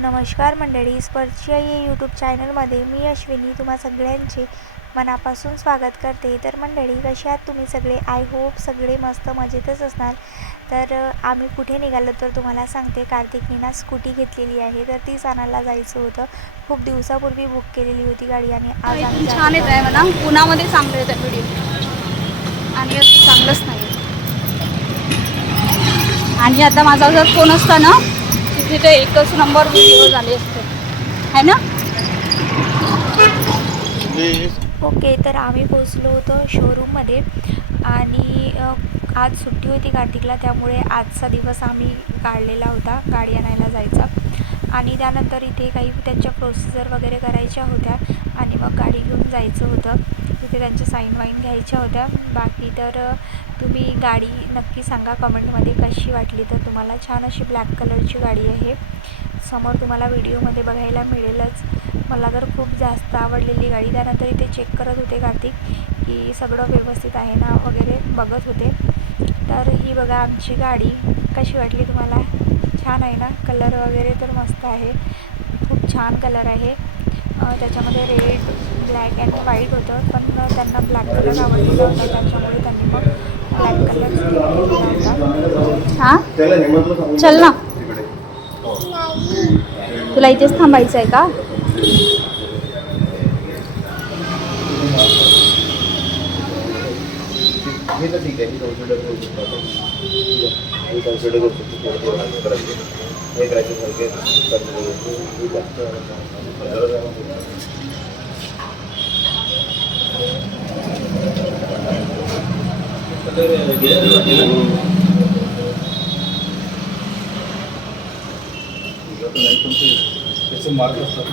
नमस्कार मंडळी. स्पर्श या यूट्यूब चॅनलमध्ये मी अश्विनी. तुम्हा सगळ्यांचे मनापासून स्वागत करते. तर मंडळी कशा आहात तुम्ही सगळे? आय होप सगळे मस्त मजेतच असणार. तर आम्ही कुठे निघालो तर तुम्हाला सांगते. कार्तिकनी ना स्कूटी घेतलेली आहे. तर तीच आणायला जायचं होतं. खूप दिवसापूर्वी बुक केलेली होती गाडी आणि आज आम्ही छान येत आहे म्हणा. पुण्यामध्ये चांगलं येतं व्हिडिओ आणि असं चांगलंच नाही आणि आता माझा जर फोन असता ना तिथे ते एकच नंबर व्हिडिओ झाले असते. है ना? ओके तर आम्ही पोचलो होतो शोरूममध्ये आणि आज सुट्टी होती कार्तिकला त्यामुळे आजचा दिवस आम्ही काढलेला होता गाडी आणायला जायचा. आणि त्यानंतर इथे काही त्यांच्या प्रोसिजर वगैरे करायच्या होत्या आणि मग गाडी घेऊन जायचं होतं. तिथे त्यांच्या साईन वाईन घ्यायच्या होत्या. बाकी तर तुम्ही गाडी नक्की सांगा कमेंटमध्ये कशी वाटली तर तुम्हाला छान अशी ब्लॅक कलरची गाडी आहे. समोर तुम्हाला व्हिडिओमध्ये बघायला मिळेलच. मला तर खूप जास्त आवडलेली गाडी. त्यानंतर इथे चेक करत होते कार्तिक की सगळं व्यवस्थित आहे ना वगैरे बघत होते. तर ही बघा आमची गाडी. कशी वाटली तुम्हाला? छान आहे ना? कलर वगैरे तर मस्त आहे. खूप छान कलर आहे. अ, त्याच्यामध्ये रेड ब्लॅक अँड व्हाईट होतं पण त्यांना ब्लॅक कलर आवडलेला होता. त्याच्यामुळे त्यांनी मग ब्लॅक कलर हां? चल ना. तुला इथेच थांबायचं आहे का हे त्याचे मार्क असतात.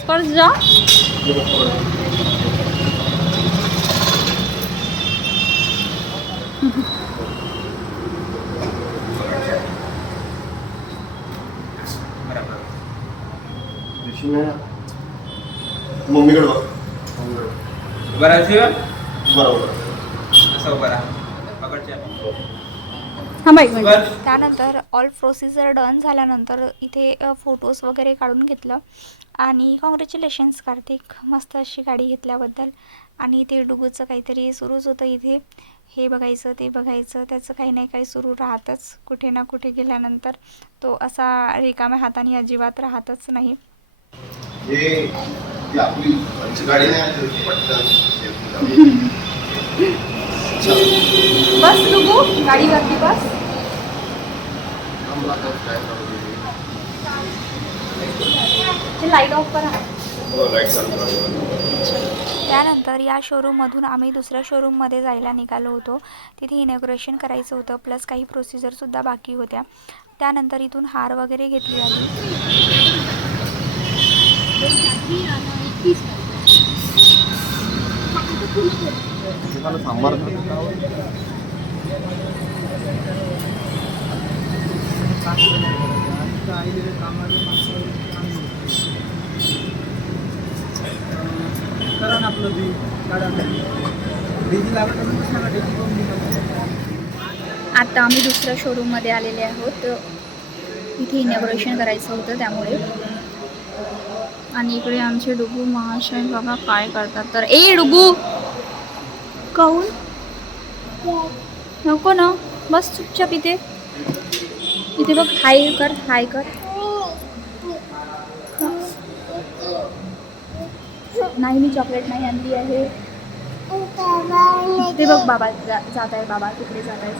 स्पर्श जा. मम्मीकडे बघ. का? बरोबर असं उभा राहा पकडच्या थांबा एक मिनिट. बस. त्यानंतर ऑल प्रोसिजर डन झाल्यानंतर इथे फोटोज वगैरे काढून घेतलं. आणि कॉंग्रॅच्युलेशन्स कार्तिक मस्त अशी गाडी घेतल्याबद्दल. आणि ते डुगूचं काहीतरी सुरूच होतं इथे. हे बघायचं ते बघायचं त्याचं काही नाही काही सुरू राहतच. कुठे ना कुठे गेल्यानंतर तो असा रिकाम्या हाताने अजिबात राहतच नाही. ती आपली आमची गाडी बस? लाइट ऑफ हो, करा. त्यानंतर या शोरूममधून आम्ही दुसऱ्या शोरूममध्ये जायला निघालो होतो तिथे इनॉग्रेशन करायचं होतं प्लस काही प्रोसिजरसुद्धा बाकी होत्या त्यानंतर इथून हार वगैरे घेतली आली आता आम्ही दुसऱ्या शोरूममध्ये आलेले आहोत. इथे इनॉग्रेशन करायचं होतं त्यामुळे. आणि इकडे आमचे डुबू महाशय बघा काय करतात. तर ए डुबू! काहून नको ना. बस चुपचाप इथे. इथे बघ हाय कर हाय कर. नाही मी चॉकलेट नाही आणली आहे. ते बघ बाबा जा- जात आहे बाबा तिकडे जात आहे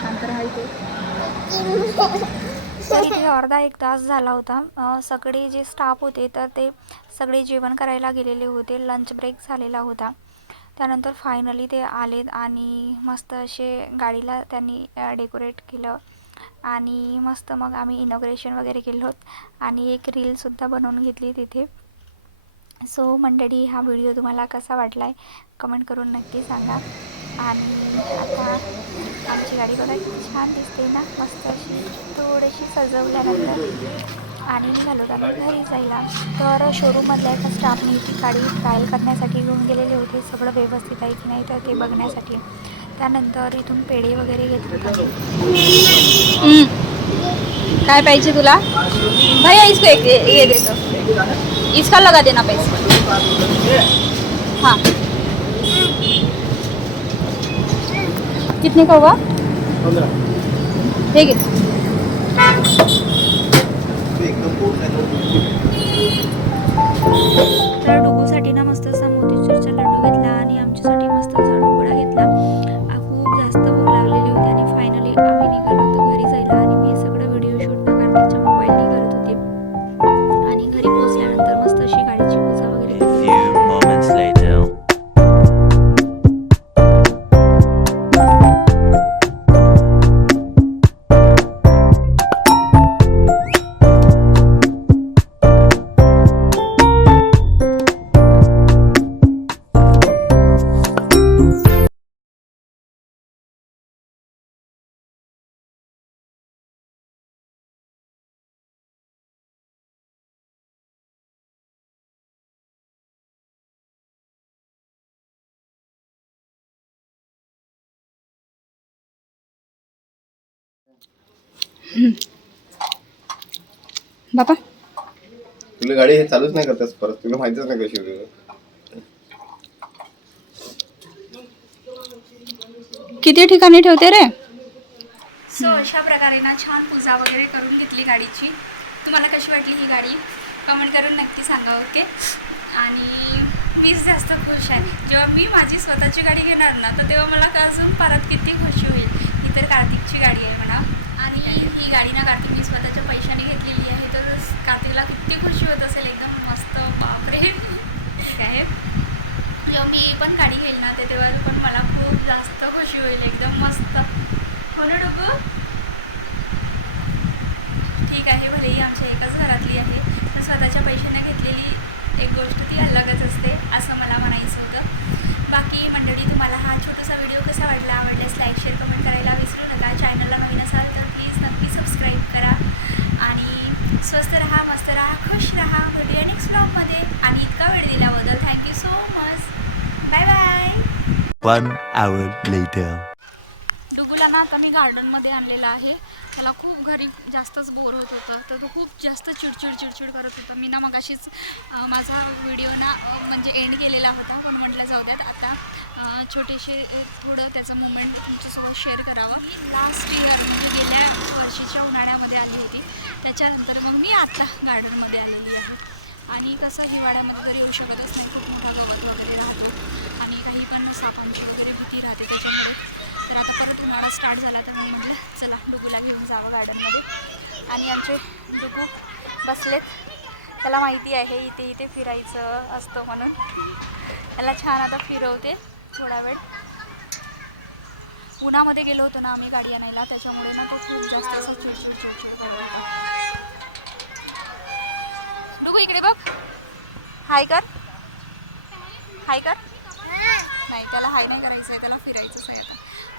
शांत राहा इथे. अर्धा एक तास झाला होता. सगळे जे स्टाफ होते तर ते सगळे जेवण करायला गेलेले होते. लंच ब्रेक झालेला होता. त्यानंतर फायनली ते आलेत आणि मस्त असे गाडीला त्यांनी डेकोरेट केलं. आणि मस्त मग आम्ही इनॉग्रेशन वगैरे केलं आणि एक रीलसुद्धा बनवून घेतली तिथे. सो मंडळी हा व्हिडिओ तुम्हाला कसा वाटला आहे कमेंट करून नक्की सांगा. आणि आता आमची गाडी बघा छान दिसते ना. मस्त अशी थोडीशी सजवल्यानंतर. आणि निघालो होतो आम्ही घरी जायला. तर शोरूममधल्या एका स्टाफने ती गाडी ट्रायल करण्यासाठी घेऊन गेलेले होते. सगळं व्यवस्थित आहे की नाही तर ते बघण्यासाठी. त्यानंतर इथून पेढे वगैरे घेतले. काय पाहिजे तुला? भैया इसको एक ये देतो इसका लगा देना पैसे. हां. कितने का हुआ ठीक है तर बापा. तुला गाडी हे चालूच नाही करतेस परत तुला माहितीच नाही कशी होती. किती ठिकाणी ठेवते रे? सो अशा प्रकारे ना छान पूजा वगैरे करून घेतली गाडीची. तुम्हाला कशी वाटली ही गाडी? कमेंट करून नक्की सांगा ओके आणि मीच जास्त खुश आहे. जेव्हा मी माझी स्वतःची गाडी घेणार ना तर तेव्हा मला का अजून परत किती खुशी होईल? ही तर कार्तिकची गाडी आहे म्हणा. ही गाडी ना कार्तिकने स्वतःच्या पैशाने घेतलेली आहे तर कार्तिकला किती खुशी होत असेल एकदम मस्त बापरे ठीक आहे जेव्हा मी पण गाडी घेईल ना ते तेव्हा पण मला खूप जास्त खुशी होईल एकदम मस्त हो ना डोकं ठीक आहे भलेही आमच्या एकाच घरातली आहे पण स्वतःच्या पैशाने घेतलेली एक गोष्ट ती अलगच असते असं मला म्हणायचं होतं बाकी मंडळी तुम्हाला हा छोटासा व्हिडिओ कसा वाटला आवडल्यास लाईक शेअर कमेंट करायला विसरू नका चॅनलला नवीन असाल तर प्लीज नक्की सबस्क्राईब करा आणि स्वस्त राहा मस्त राहा खुश राहा भेटूया नेक्स्ट ब्लॉगमध्ये आणि इतका वेळ दिल्याबद्दल thank you so much bye bye One hour later. डुगूला ना आता मी गार्डनमध्ये आणलेला आहे. त्याला खूप घरी जास्तच बोर होत होतं. तर तो खूप जास्त चिडचिड चिडचिड करत होता. मी ना मग अशीच माझा व्हिडिओ ना म्हणजे एंड केलेला होता. पण म्हटलं जाऊ द्यात आता छोटेसे थोडं त्याचं मुमेंट तुमच्यासोबत शेअर करावं. लास्ट इयर म्हणजे गेल्या वर्षीच्या उन्हाळ्यामध्ये आली होती. त्याच्यानंतर मग मी आता गार्डनमध्ये आलेली आहे. आणि कसं हिवाळ्यामध्ये तर येऊ शकतच नाही. खूप मोठा गवत वगैरे राहतो. आणि काही पण सापांची वगैरे भीती राहते त्याच्यामुळे. तर आता परत उन्हाळा स्टार्ट झाला तर मी म्हटलं चला डुगूला घेऊन जावं गार्डनमध्ये आणि आमचे डुकू बसलेत. त्याला माहिती आहे इथे इथे फिरायचं असतं म्हणून. त्याला छान आता फिरवते थोडा वेळ. उन्हामध्ये गेलो होतो ना आम्ही गाडी आणायला त्याच्यामुळे ना तो खूप जास्त. डुगू इकडे बघ. हाय कर. हाय कर. नाही त्याला हाय नाही करायचं आहे त्याला फिरायचंच आहे आता.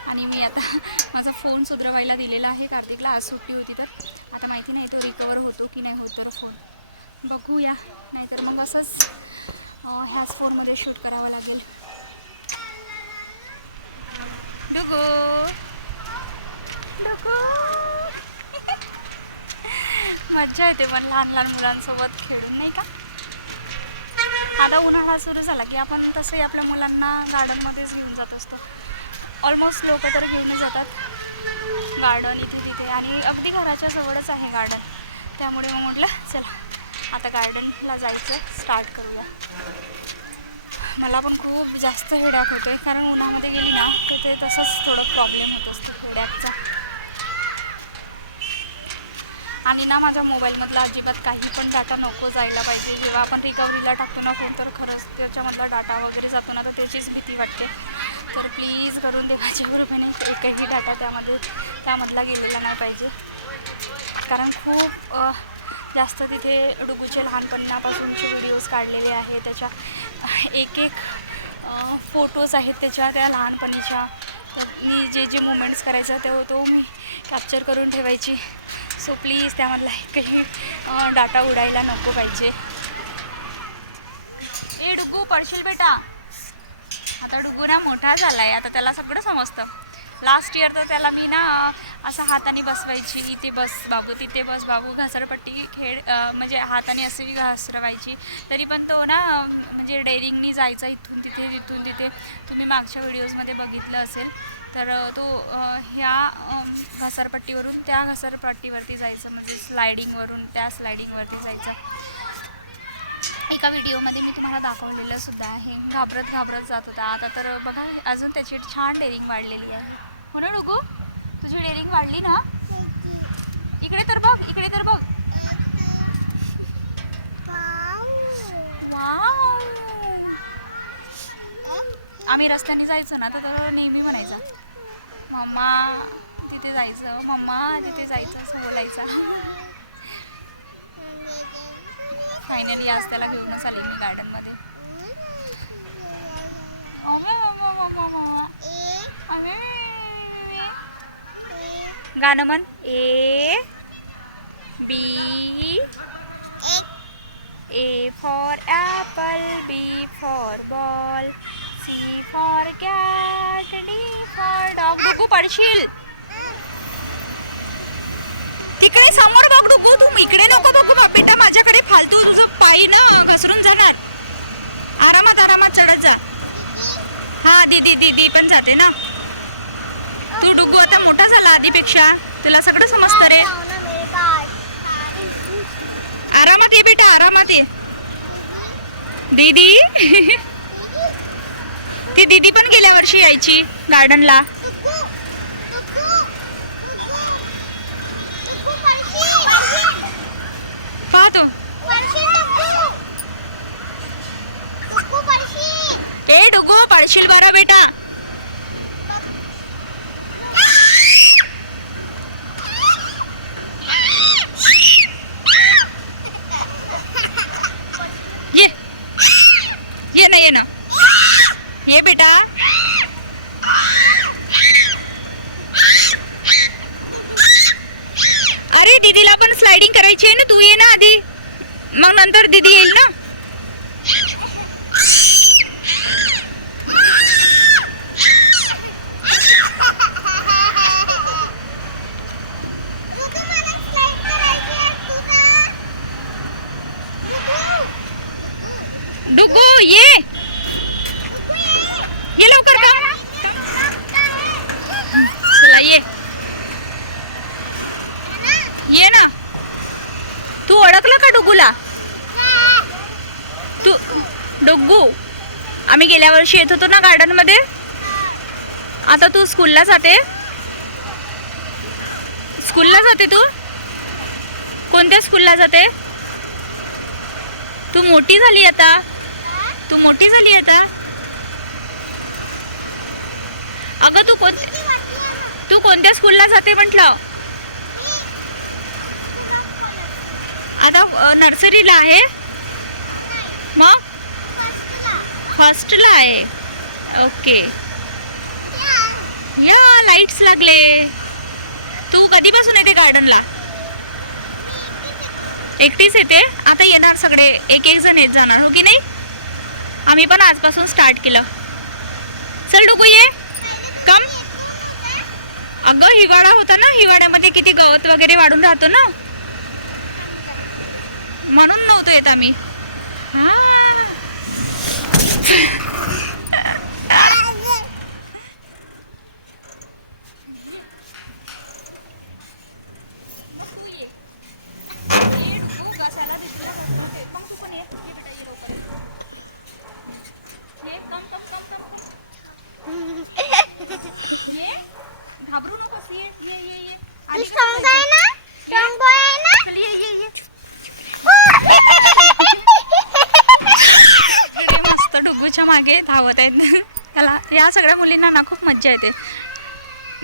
आणि मी आता माझा फोन सुधरवायला दिलेला आहे कार्तिकला. आज सुट्टी होती तर. आता माहिती नाही तो रिकवर होतो की नाही होत तर फोन बघूया. नाहीतर मग असंच ह्याच फोनमध्ये शूट करावं लागेल. डगो. डगो. मज्जा येते पण लहान लहान मुलांसोबत खेळून नाही का? आता उन्हाळा सुरू झाला की आपण तसंही आपल्या मुलांना गार्डनमध्येच घेऊन जात असतो. ऑलमोस्ट लोक तर घेऊनच जातात. गार्डन इथे तिथे. आणि अगदी घराच्या जवळच आहे गार्डन. त्यामुळे मग म्हटलं चला आता गार्डनला जायचं स्टार्ट करूया. मला पण खूप जास्त हेडॅक होतो आहे कारण उन्हामध्ये गेली ना तर ते तसंच थोडं प्रॉब्लेम होत असतो हेडॅकचा आणि ना माझ्या मोबाईलमधला अजिबात काही पण डाटा नको जायला पाहिजे. जेव्हा आपण रिकव्हरीला टाकतो ना फोन तर खरंच त्याच्यामधला डाटा वगैरे जातो ना तर त्याचीच भीती वाटते. तर प्लीज करून दे माझ्या कृपेने एकही डाटा त्यामध्ये त्यामधला गेलेला नाही पाहिजे. कारण खूप जास्त तिथे डुगूचे लहानपणापासूनचे व्हिडिओज काढलेले आहे त्याच्या एक एक फोटोज आहेत त्याच्या त्या लहानपणीच्या. मी जे जे मुमेंट्स करायचं ते तो मी कॅप्चर करून ठेवायची. सो प्लीज त्यामधला एकही डाटा उडायला नको पाहिजे. ए डुगू पडशील बेटा. आता डुगू ना मोठा झाला आहे आता त्याला सगळं समजतं. लास्ट इयर तर त्याला मी ना असं हाताने बसवायची इथे बस बाबू तिथे बस बाबू घसरपट्टी खेळ म्हणजे हाताने असे घासरवायची. तरी पण तो ना म्हणजे डेअरिंगनी जायचा इथून तिथे तिथून तिथे. तुम्ही मागच्या व्हिडिओजमध्ये बघितलं असेल. तर तो ह्या घसरपट्टीवरून त्या घसरपट्टीवरती जायचं म्हणजे स्लायडिंगवरून त्या स्लायडिंगवरती जायचं. एका व्हिडिओमध्ये मी तुम्हाला दाखवलेलं सुद्धा आहे. घाबरत घाबरत जात होता. आता तर बघा अजून त्याची छान डेअरिंग वाढलेली आहे. हो ना डुगू तुझी डेअरिंग वाढली ना? इकडे तर बघ इकडे तर बघ. आम्ही रस्त्याने जायचो ना तर नेहमी म्हणायचा मम्मा तिथे जायचं मम्मा तिथे जायचं असं बोलायचा. फायनली आज त्याला घेऊनच आले मी गार्डनमध्ये. गाणं म्हण. A B A for apple B for ball C for cat D for dog. बघू पडशील. तिकडे समोर बघ डुगू तू. इकडे नको बघू बापिटा माझ्याकडे फालतू तुझं पायी ना घसरून जाणार. आरामात आरामात चढत जा. हा दीदी दीदी पण जाते ना. तू डुगू आता मोठा झाला आधीपेक्षा. तुला सगळं समजतं रे. आरामात ये बेटा आरामात ये. दीदी. ती दीदी पण गेल्या वर्षी यायची गार्डनला पाहतो ए डुगू पडशील बरं बेटा ये ये ना ये ना ये बेटा अरे दीदीला पण स्लायडिंग करायची आहे ना तू ये ना आधी मग नंतर दीदी येईल ना डुगू ये ये लवकर का चला ये ये ना तू ओळखलं का डुगूला तू डुग्गू आम्ही गेल्या वर्षी येत होतो ना गार्डनमध्ये आता तू स्कूलला जाते. स्कूलला जाते तू? कोणत्या स्कूलला जाते? तू मोठी झाली आता. तू मोठी झाली आता. अगं तू कोण तू कोणत्या स्कूलला जाते म्हटलं? आता नर्सरीला आहे. मग? फर्स्टला आहे. ओके या लाईट्स लागले. तू कधीपासून येते गार्डनला एकटीच येते? आता येणार सगळे. एक एक जण येत जाणार हो की नाही? आम्ही पण आजपासून स्टार्ट केलं. चल डोकू ये. कम अगं हिवाळा होता ना? हिवाळ्यामध्ये किती गवत वगैरे वाढून राहतो ना? म्हणून नव्हतो येत आम्ही. हा. घाबरू नकोस ये ये ये ये आली का? चल, ये ये ये इकडे मस्त डुगूच्या मागे धावत ह्याला ह्या या सगळ्या मुलींना ना खूप मज्जा येते.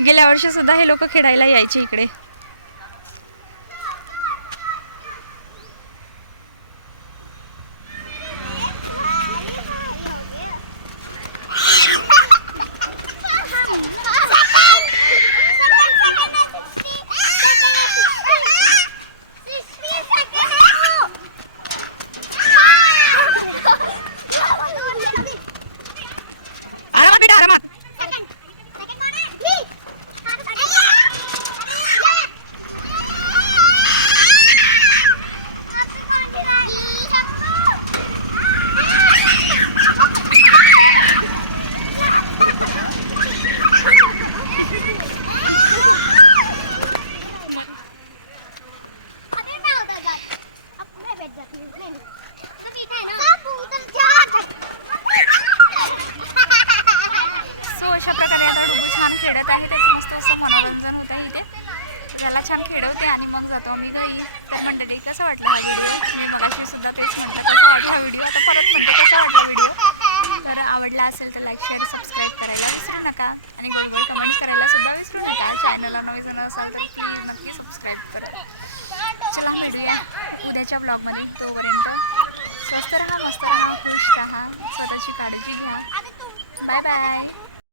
गेल्या वर्षीसुद्धा हे लोक खेळायला यायचे इकडे. होतो आम्ही नाही मंडळी कसं वाटलं मी मगाशी सुद्धा तेच म्हणतात कसं व्हिडिओ आता परत म्हणतो कसा वाटला व्हिडिओ तर आवडला असेल तर लाईक शेअर सबस्क्राईब करायला विसरू नका. आणि गोलगोल कमेंट्स करायला सुद्धा विसरू नका. चॅनलला नवीन झालं असाल तर नक्की सबस्क्राईब करा. चला भेटूया उद्याच्या ब्लॉगमध्ये तोपर्यंत स्वस्त राहा मस्त राहा खुश राहा स्वतःची काळजी घ्या. Bye bye